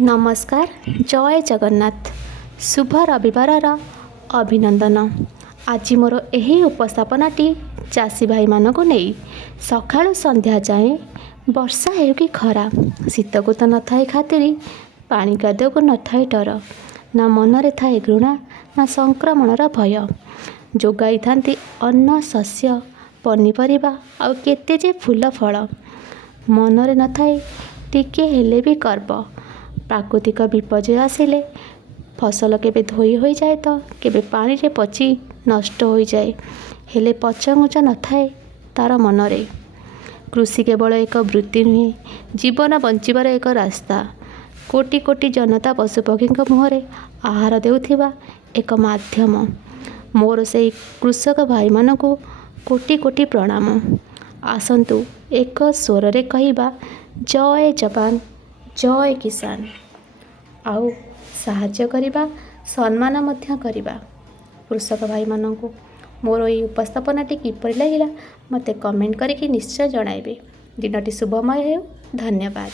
नमस्कार। जय जगन्नाथ। शुभ रविवार अभिनंदन। आज मोर यही उपस्थापनाटी चाषी भाई मानक नहीं सकाळु संध्या जाए वर्षा हो कि खरा शीत को तो न थाए खातिर पानी कादू को न थाए डर ना मनरे थाए घृणा ना संक्रमणर भय जोगाई थांती अन्न शस्य पनीपरिबा आउ केते जे फूल फल मनरे न थाए टिके हेले भी गर्व। प्राकृतिक विपर्य आसिले फसल केबे धोई हो जाए तो केबे पानी रे पची नष्ट हो जाए हेले पछघुंचा न थाए तार मनरे। कृषि केवल एक वृत्ति नुहे जीवन बंचिबार एक रास्ता। कोटि कोटि जनता पशुपक्षी मुहरे आहार देउथिबा एक माध्यम। मोर से कृषक भाई मानकु कोटि कोटि प्रणाम। आसंतु एक स्वर रे कहिबा जय जवान जय किसान। आउ साहाय्य करिबा सम्मान मध्य करिबा। कृषक भाई मानकु मोर ये उपस्थापनाटी किपरि लागिला मते कमेंट करिकि निश्चय जणाइबे। दिनटी शुभमय हेउ। धन्यवाद।